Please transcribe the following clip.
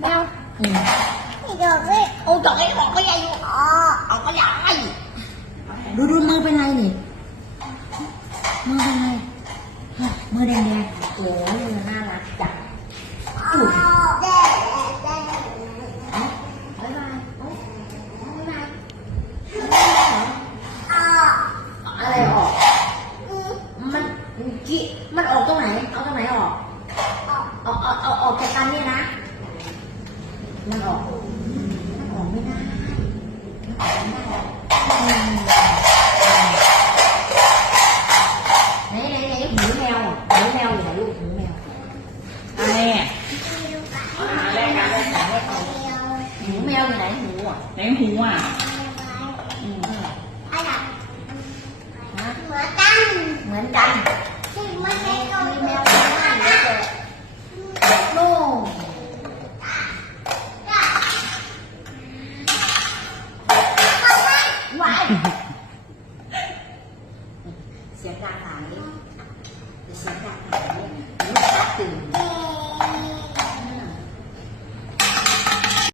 แมวอืมนี่ดอกเลยโอ้ดอกไอ้ดอกก็ใหญ่อยู่อ๋อเอาก็ใหญ่ดูดูมือเป็นไรนี่มือเป็นไรฮะมือแดงแดงๆโอ้ยมันน่ารักจังจุดแดงแดงบ๊ายบายโอ๊ยบ๊ายบายอ๋ออะไรออกอืมมันกี่มันออกตรงไหน เอาตรงไหนออก ออกเอาเอาเอาออกจากกันเนี่ยนะ มันออกมันออกไม่ได้มันออกไม่ได้ไหนไหนไหนหูแมวหูแมวอยู่ไหนลูกหูแมวอะไรอะแรกกันแรกกันแรกหูแมวอยู่ไหนหูอะไหนหูอะอืมอะไรฮะเหมือนกันเหมือนกัน ที่ไม่ใช่ตัว มี แม แม ว ว เหมื อ อยู่ น ข้าง กัน หน้า นะ เด็กโน่วาย เสียงดังหายเสียงดังหานี่ย